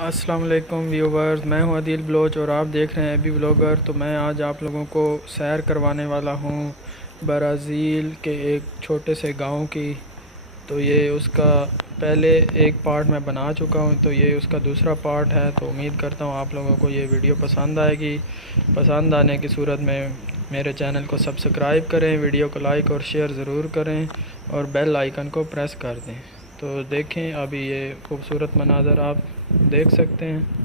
अस्सलाम वालेकुम व्यूवर्स, मैं हूं आदिल बलोच और आप देख रहे हैं अभी ब्लॉगर। तो मैं आज आप लोगों को सैर करवाने वाला हूं ब्राज़ील के एक छोटे से गांव की। तो ये उसका पहले एक पार्ट मैं बना चुका हूं, तो ये उसका दूसरा पार्ट है। तो उम्मीद करता हूं आप लोगों को ये वीडियो पसंद आएगी। पसंद आने की सूरत में मेरे चैनल को सब्सक्राइब करें, वीडियो को लाइक और शेयर ज़रूर करें और बेल आइकन को प्रेस कर दें। तो देखें, अभी ये खूबसूरत मनाज़र आप देख सकते हैं।